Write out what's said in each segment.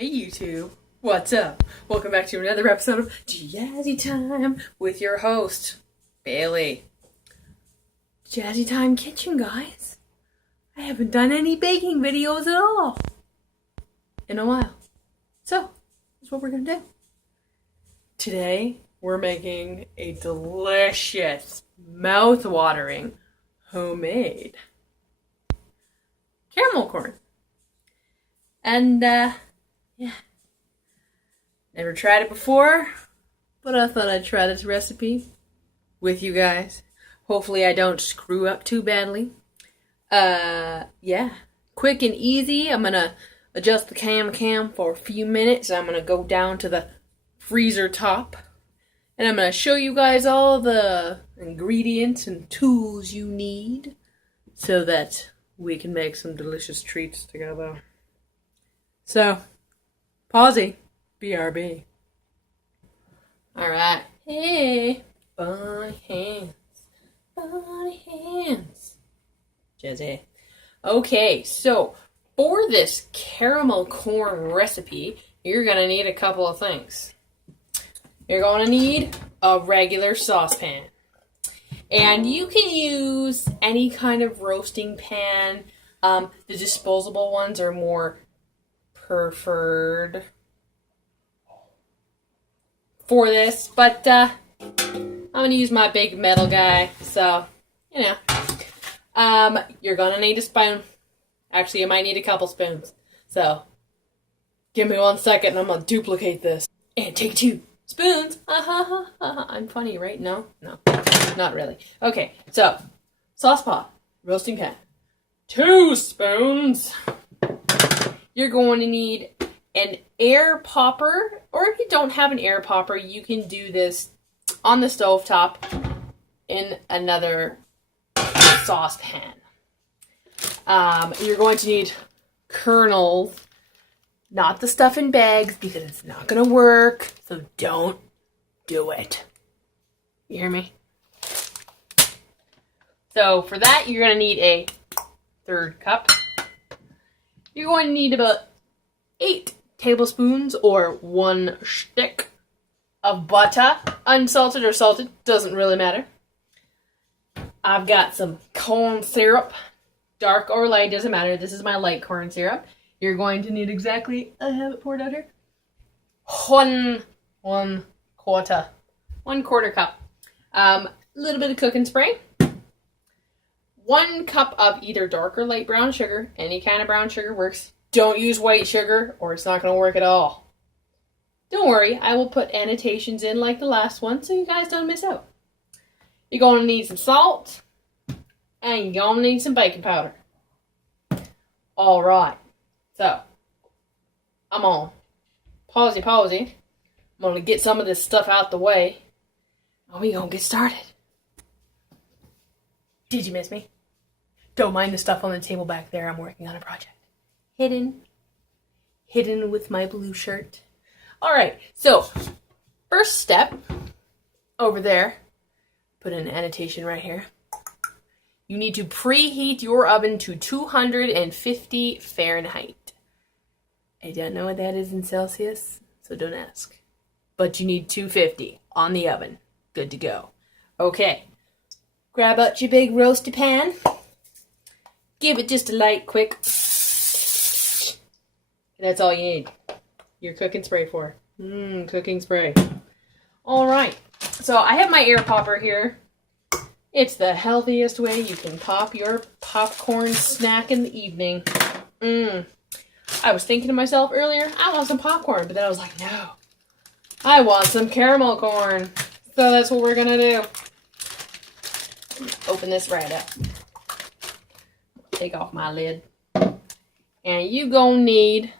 Hey YouTube, what's up? Welcome back to another episode of Jazzy Time with your host, Bailey. Jazzy Time Kitchen, guys. I haven't done any baking videos at all in a while. So, that's what we're gonna do. Today, we're making a delicious, mouth-watering, homemade caramel corn. And, yeah. Never tried it before, but I thought I'd try this recipe with you guys. Hopefully I don't screw up too badly. Yeah. Quick and easy. I'm gonna adjust the cam for a few minutes. I'm gonna go down to the freezer top. And I'm gonna show you guys all the ingredients and tools you need so that we can make some delicious treats together. So, pausey. BRB. Alright. Hey. Body hands. Body hands. Jazzy. Okay, so for this caramel corn recipe, you're going to need a couple of things. You're going to need a regular saucepan. And you can use any kind of roasting pan. The disposable ones are more preferred for this, but I'm gonna use my big metal guy, so you know. You're gonna need a spoon. Actually, you might need a couple spoons. So give me 1 second and I'm gonna duplicate this. And take 2 spoons. I'm funny, right? No, not really. Okay, so sauce pot, roasting pan, 2 spoons. You're going to need an air popper, or if you don't have an air popper, you can do this on the stovetop in another saucepan. You're going to need kernels, not the stuff in bags because it's not going to work, so don't do it. You hear me? So for that, you're going to need a 1/3 cup. You're going to need about 8 tablespoons or 1 stick of butter, unsalted or salted, doesn't really matter. I've got some corn syrup, dark or light, doesn't matter. This is my light corn syrup. You're going to need exactly, I have it poured out here, one quarter cup. A little bit of cooking spray. 1 cup of either dark or light brown sugar. Any kind of brown sugar works. Don't use white sugar or it's not going to work at all. Don't worry, I will put annotations in like the last one so you guys don't miss out. You're going to need some salt and you're going to need some baking powder. Alright, so I'm on pausey. I'm going to get some of this stuff out the way and we're going to get started. Did you miss me? Don't mind the stuff on the table back there. I'm working on a project. Hidden with my blue shirt. Alright, so first step over there, put an annotation right here. You need to preheat your oven to 250 Fahrenheit. I don't know what that is in Celsius, so don't ask. But you need 250 on the oven. Good to go. Okay, grab out your big roasty pan. Give it just a light, quick. That's all you need. Your cooking spray for. Cooking spray. Alright. So I have my air popper here. It's the healthiest way you can pop your popcorn snack in the evening. I was thinking to myself earlier, I want some popcorn. But then I was like, no. I want some caramel corn. So that's what we're going to do. Open this right up. Take off my lid. And you gonna need,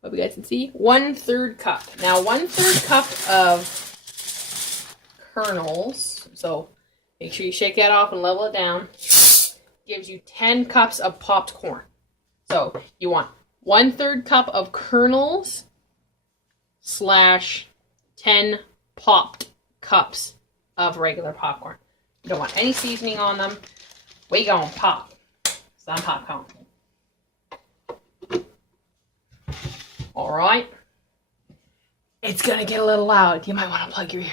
hope you guys can see, 1/3 cup. Now 1/3 cup of kernels, so make sure you shake that off and level it down, gives you 10 cups of popped corn. So you want 1/3 cup of kernels / 10 popped cups of regular popcorn. You don't want any seasoning on them. We gonna pop some popcorn. Alright. It's gonna get a little loud. You might want to plug your ears.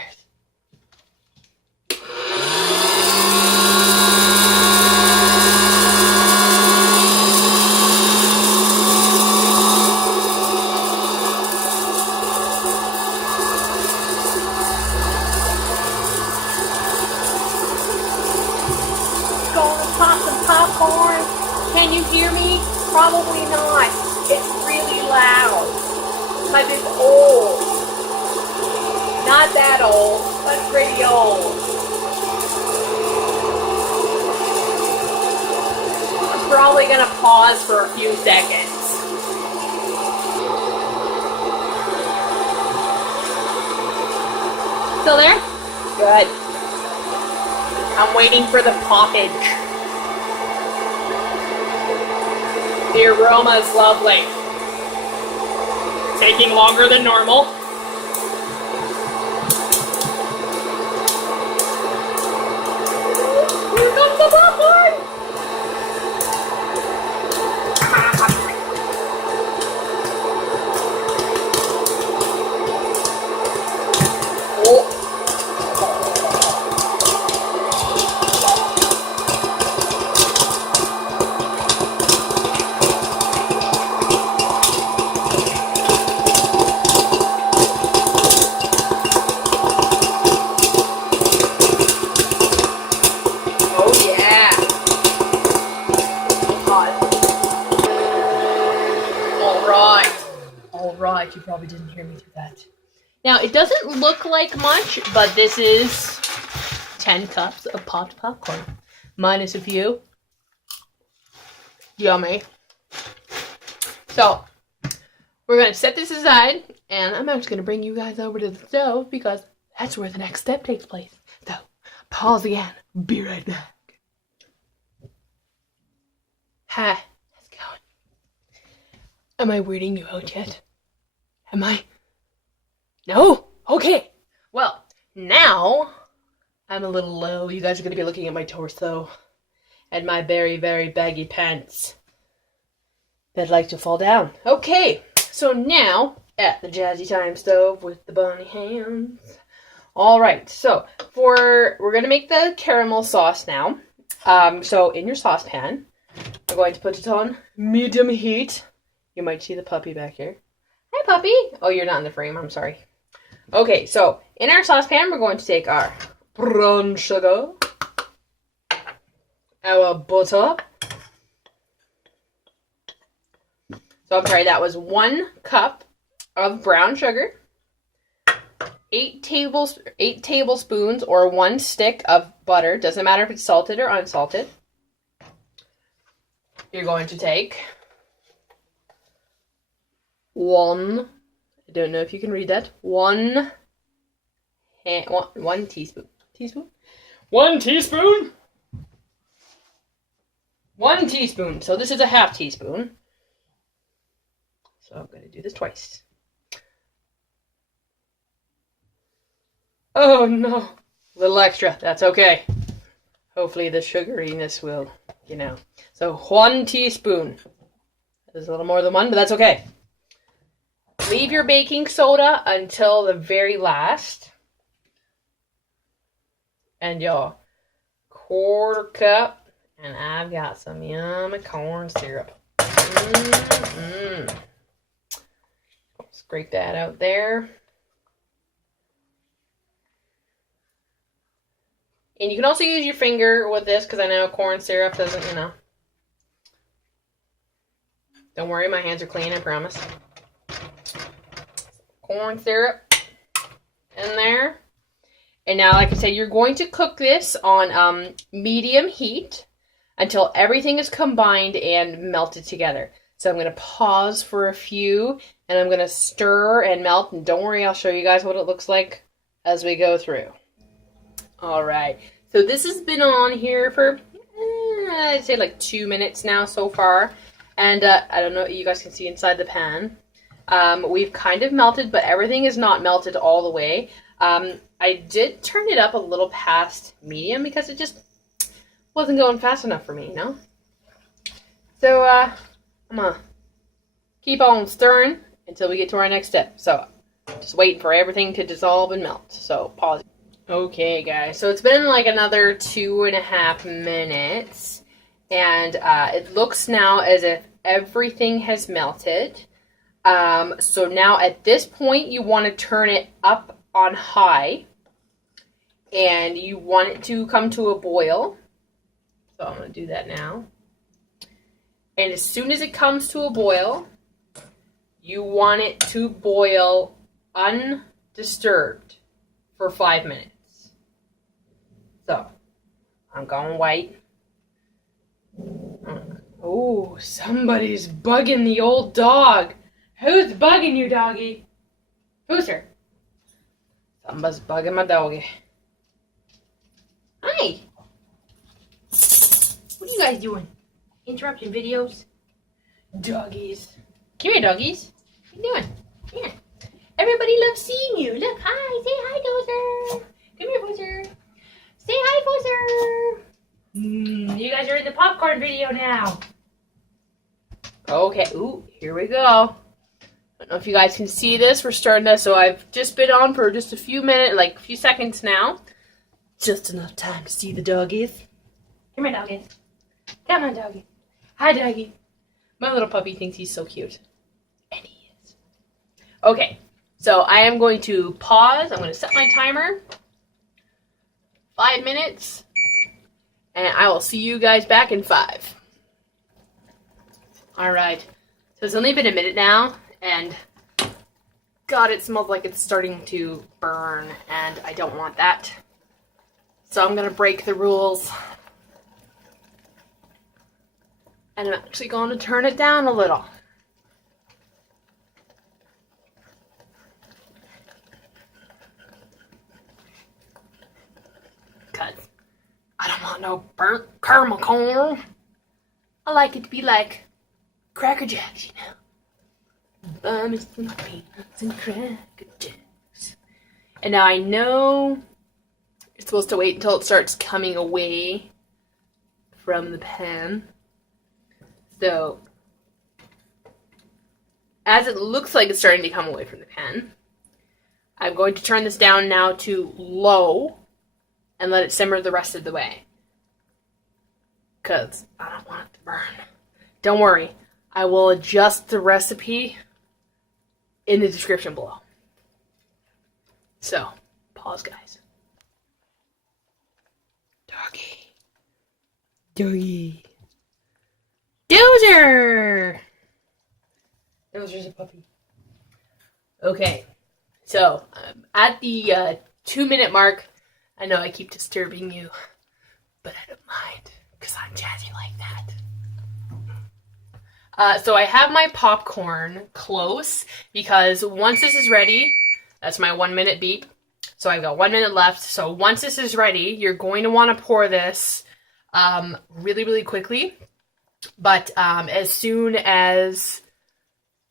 Gonna pop some popcorn. Can you hear me? Probably not. It's really loud. My big old. Not that old, but pretty old. I'm probably gonna pause for a few seconds. Still there? Good. I'm waiting for the poppage. The aroma is lovely. Taking longer than normal. Here comes the popcorn! Oh. Alright, you probably didn't hear me do that. Now, it doesn't look like much, but this is 10 cups of popped popcorn. Minus a few. Yummy. So, we're going to set this aside, and I'm actually going to bring you guys over to the stove, because that's where the next step takes place. So, pause again. Be right back. Hi. How's it going? Am I weirding you out yet? Am I? No? Okay. Well, now I'm a little low. You guys are going to be looking at my torso and my very, very baggy pants that like to fall down. Okay. So now at the Jazzy Time stove with the bony hands. All right. So we're going to make the caramel sauce now. So in your saucepan, we're going to put it on medium heat. You might see the puppy back here. Hi, puppy. Oh, you're not in the frame. I'm sorry. Okay, so in our saucepan, we're going to take our brown sugar, our butter. So I'm sorry, that was 1 cup of brown sugar, 8 tablespoons or 1 stick of butter. Doesn't matter if it's salted or unsalted. You're going to take 1, I don't know if you can read that, 1 teaspoon. Teaspoon? 1 teaspoon? 1 teaspoon. So this is a half teaspoon. So I'm going to do this twice. Oh no. A little extra. That's okay. Hopefully the sugariness will, So 1 teaspoon. There's a little more than 1, but that's okay. Leave your baking soda until the very last. And your 1/4 cup. And I've got some yummy corn syrup. Scrape that out there. And you can also use your finger with this, because I know corn syrup doesn't, Don't worry, my hands are clean, I promise. Corn syrup in there. And now, like I said, you're going to cook this on medium heat until everything is combined and melted together. So I'm going to pause for a few, and I'm going to stir and melt. And don't worry, I'll show you guys what it looks like as we go through. All right. So this has been on here for, I'd say like 2 minutes now so far. And I don't know, you guys can see inside the pan. We've kind of melted, but everything is not melted all the way. I did turn it up a little past medium because it just wasn't going fast enough for me, So I'm going to keep on stirring until we get to our next step. So just waiting for everything to dissolve and melt. So pause. Okay, guys. So it's been like another 2.5 minutes. And it looks now as if everything has melted. So now at this point, you want to turn it up on high. And you want it to come to a boil. So I'm going to do that now. And as soon as it comes to a boil, you want it to boil undisturbed for 5 minutes. So, I'm going white. Oh, somebody's bugging the old dog. Who's bugging you, doggy? Who's her? Somebody's bugging my doggy. Hi. What are you guys doing? Interrupting videos? Doggies. Come here, doggies. What are you doing? Yeah. Everybody loves seeing you. Look, hi. Say hi, Dozer. Come here, Boozer. Say hi, Boozer. You guys are in the popcorn video now. Okay. Ooh, here we go. I don't know if you guys can see this. We're starting this. So I've just been on for just a few minutes, like a few seconds now. Just enough time to see the doggies. Come here, doggies. Come on, doggy. Hi, doggy. My little puppy thinks he's so cute. And he is. Okay. So I am going to pause. I'm going to set my timer. 5 minutes. And I will see you guys back in 5. Alright. So it's only been a minute now. And God, it smells like it's starting to burn. And I don't want that. So I'm going to break the rules. And I'm actually going to turn it down a little. Because I don't want no burnt caramel corn. I like it to be like Cracker Jacks, you know. Buy me some peanuts and Cracker Jacks. And now I know you're supposed to wait until it starts coming away from the pan. So, as it looks like it's starting to come away from the pan, I'm going to turn this down now to low and let it simmer the rest of the way. Because I don't want it to burn. Don't worry, I will adjust the recipe in the description below. So, pause, guys. Doggy. Doggy. Dozer! Dozer's a puppy. Okay, so at the 2-minute mark, I know I keep disturbing you, but I don't mind, because I'm jazzy like that. So I have my popcorn close, because once this is ready, that's my 1-minute beat, so I've got 1 minute left, so once this is ready, you're going to want to pour this really, really quickly. But as soon as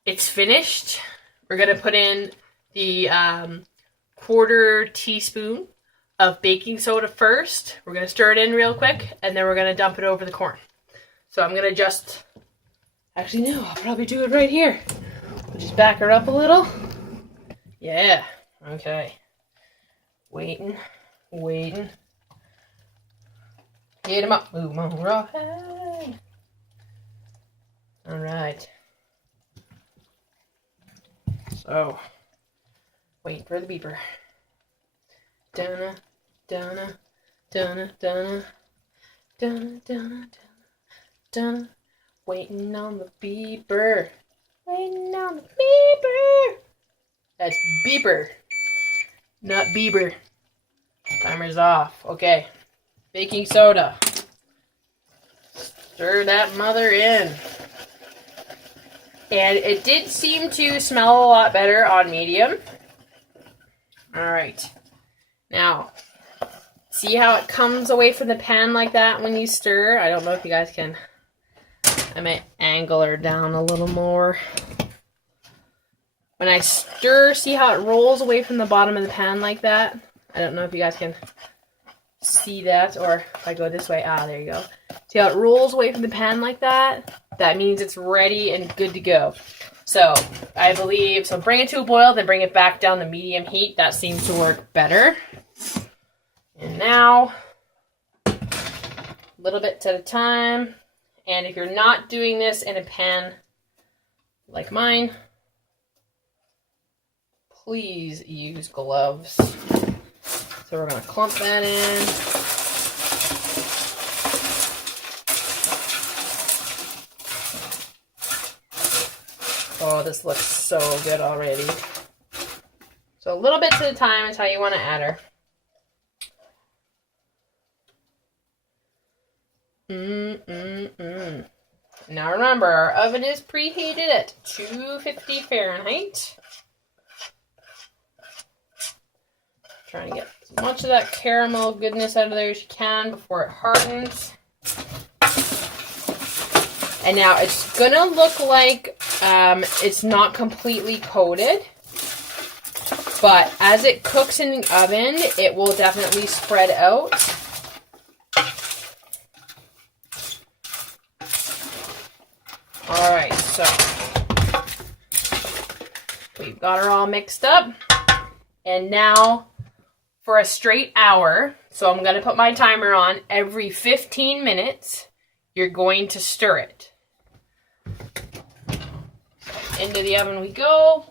it's finished, we're going to put in the 1/4 teaspoon of baking soda first. We're going to stir it in real quick, and then we're going to dump it over the corn. So I'm going to just... Actually, no, I'll probably do it right here. We'll just back her up a little. Yeah, okay. Waiting. Get him up. Move on, right. Alright. So, wait for the beeper. Donna, Donna, Donna, Donna, Donna, Donna, Donna. Waiting on the beeper. Waiting on the beeper. That's beeper, not Bieber. Timer's off. Okay. Baking soda. Stir that mother in. And it did seem to smell a lot better on medium. Alright. Now, see how it comes away from the pan like that when you stir? I don't know if you guys can. I might angle her down a little more. When I stir, see how it rolls away from the bottom of the pan like that? I don't know if you guys can see that, or if I go this way, there you go. See how it rolls away from the pan like that? That means it's ready and good to go. So I believe, so bring it to a boil, then bring it back down to medium heat. That seems to work better. And now, a little bit at a time. And if you're not doing this in a pan like mine, please use gloves. So we're going to clump that in. Oh, this looks so good already. So a little bit at a time is how you want to add her. Now remember, our oven is preheated at 250 Fahrenheit. Trying to get as much of that caramel goodness out of there as you can before it hardens. And now it's gonna look like it's not completely coated, but as it cooks in the oven, it will definitely spread out. Alright, so we've got her all mixed up. And now for a straight hour, so I'm going to put my timer on, every 15 minutes, you're going to stir it. So into the oven we go.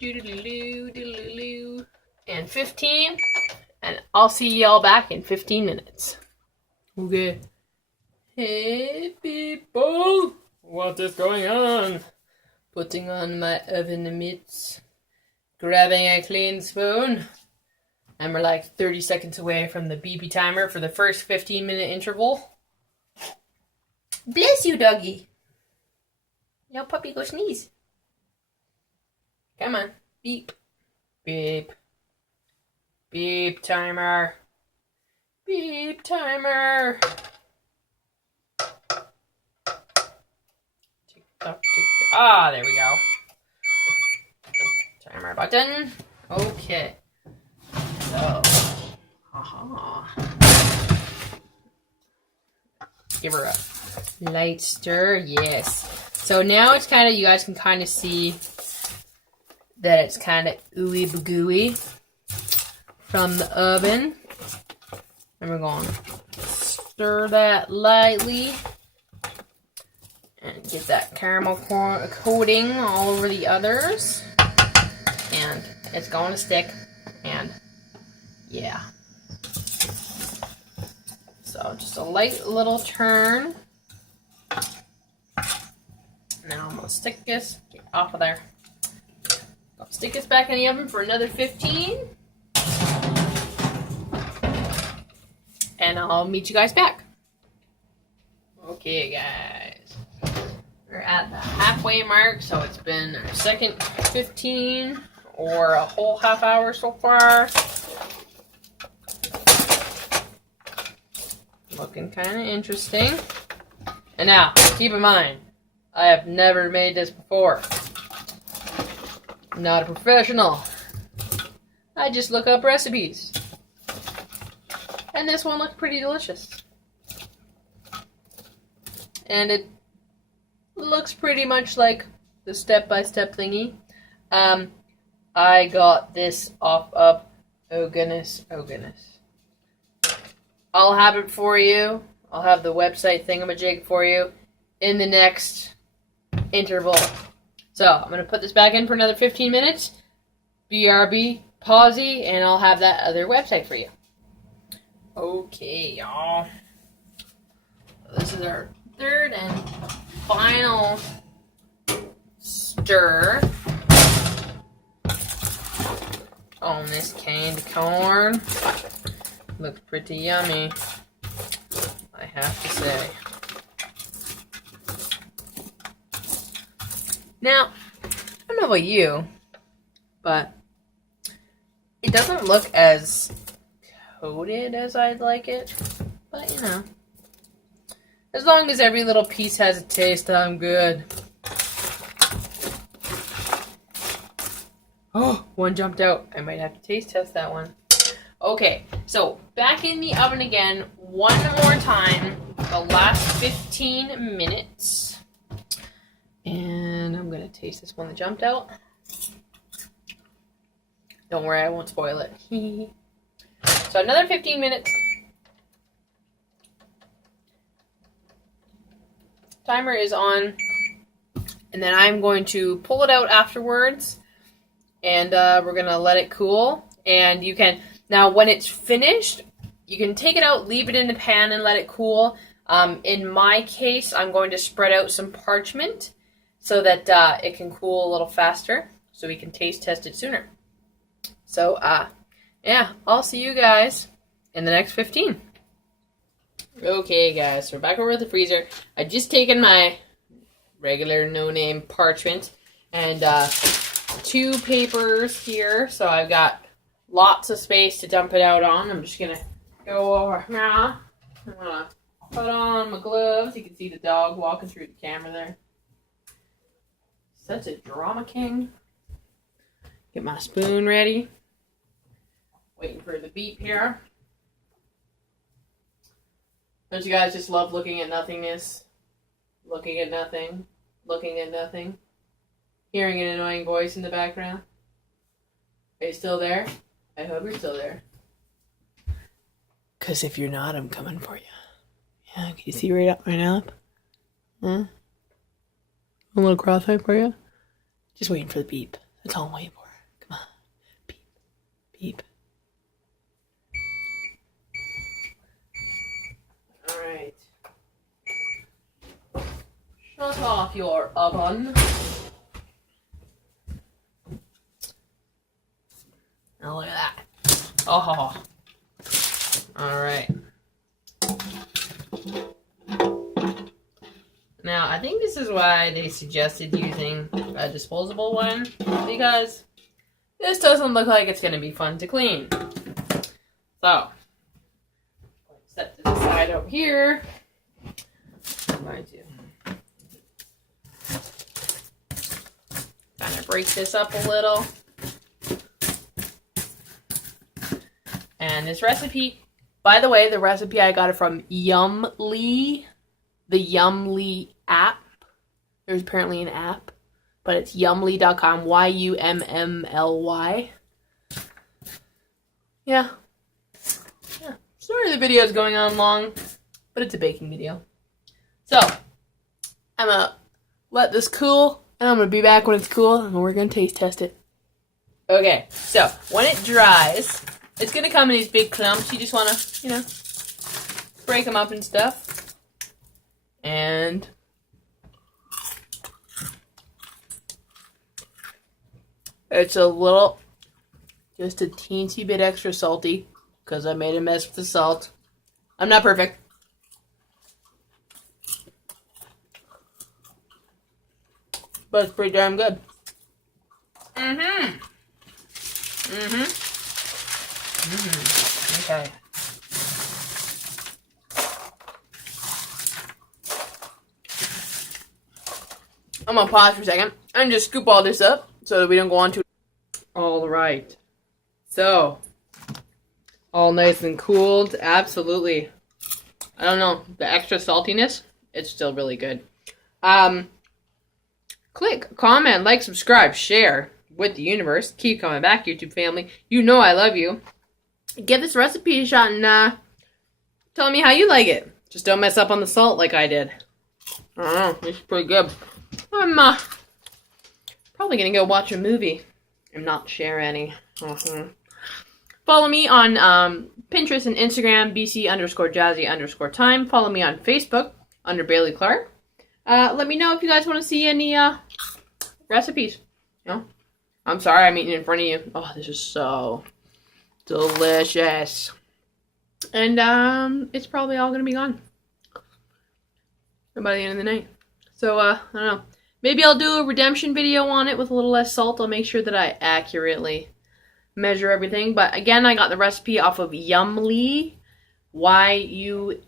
Doodaloo, doodaloo. And 15. And I'll see y'all back in 15 minutes. Okay. Hey people! What is going on? Putting on my oven mitts. Grabbing a clean spoon. And we're like 30 seconds away from the BB timer for the first 15-minute interval. Bless you, doggy. Now puppy go sneeze. Come on. Beep. Beep. Beep timer. Beep timer. Tick tock, tick tock. Ah, there we go. Timer button. Okay. So, give her a light stir. Yes. So now it's kind of, you guys can kind of see that it's kind of ooey bagooey from the oven. And we're going to stir that lightly and get that caramel coating all over the others. And it's going to stick. And yeah. So just a light little turn. Now I'm going to stick this, get off of there. I'll stick this back in the oven for another 15. And I'll meet you guys back. Okay, guys. We're at the halfway mark, so it's been our second 15 or a whole half hour so far. Looking kind of interesting. And now, keep in mind, I have never made this before. I'm not a professional. I just look up recipes. And this one looked pretty delicious. And it looks pretty much like the step-by-step thingy. I got this off of, oh goodness. I'll have it for you. I'll have the website thingamajig for you in the next interval. So, I'm going to put this back in for another 15 minutes. BRB, pausey, and I'll have that other website for you. Okay, y'all. This is our third and final stir on this candy corn. Looks pretty yummy, I have to say. Now, I don't know about you, but it doesn't look as coated as I'd like it, but you know, as long as every little piece has a taste, I'm good. Oh, one jumped out. I might have to taste test that one. Okay, so back in the oven again, one more time. The the last 15 minutes. And I'm going to taste this one that jumped out. Don't worry, I won't spoil it. So another 15 minutes. Timer is on. And then I'm going to pull it out afterwards. And we're going to let it cool. And you can, now when it's finished, you can take it out, leave it in the pan and let it cool. In my case, I'm going to spread out some parchment so that it can cool a little faster. So we can taste test it sooner. So, yeah, I'll see you guys in the next 15. Okay, guys, so we're back over at the freezer. I just taken my regular no-name parchment and 2 papers here. So I've got lots of space to dump it out on. I'm just going to go over now. I'm going to put on my gloves. You can see the dog walking through the camera there. Such a drama king. Get my spoon ready. Waiting for the beep here. Don't you guys just love looking at nothingness? Looking at nothing. Looking at nothing. Hearing an annoying voice in the background. Are you still there? I hope you're still there. Because if you're not, I'm coming for you. Yeah, can you see right up, right up? Huh? A little cross-eyed for you? Just waiting for the beep. That's all I'm waiting for. Come on. Beep. Beep. Alright. Shut off your oven. Oh, look at that. Oh. Alright. Now, I think this is why they suggested using a disposable one, because this doesn't look like it's going to be fun to clean. So, set this aside over here. I'm going to kind of break this up a little. And this recipe, by the way, the recipe I got it from Yummly, the Yummly app. There's apparently an app, but it's yummly.com, Yummly. Yeah. Sorry the video is going on long, but it's a baking video. So, I'm going to let this cool, and I'm going to be back when it's cool, and we're going to taste test it. Okay, so, when it dries, it's going to come in these big clumps. You just want to, you know, break them up and stuff. And it's a little, just a teensy bit extra salty, because I made a mess with the salt. I'm not perfect. But it's pretty damn good. Okay. I'm gonna pause for a second and just scoop all this up so that we don't go on to. Alright. So, all nice and cooled. Absolutely. I don't know. The extra saltiness, it's still really good. Click, comment, like, subscribe, share with the universe. Keep coming back, YouTube family. You know I love you. Give this recipe a shot and tell me how you like it. Just don't mess up on the salt like I did. I don't know. It's pretty good. I'm probably going to go watch a movie and not share any. Follow me on Pinterest and Instagram, BC_Jazzy_Time. Follow me on Facebook under Bailey Clarke. Let me know if you guys want to see any recipes. No? I'm sorry I'm eating in front of you. Oh, this is so delicious. And it's probably all going to be gone by the end of the night. So, I don't know. Maybe I'll do a redemption video on it with a little less salt. I'll make sure that I accurately measure everything. But again, I got the recipe off of Yummly, Yummly,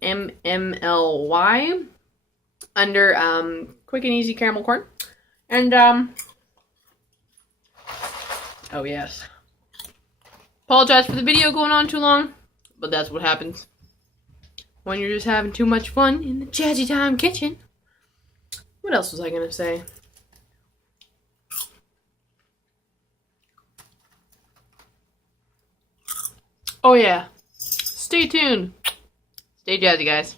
under Quick and Easy Caramel Corn. And, oh yes. Apologize for the video going on too long, but that's what happens when you're just having too much fun in the Jazzy Time kitchen. What else was I gonna say? Oh yeah, stay tuned. Stay jazzy, guys.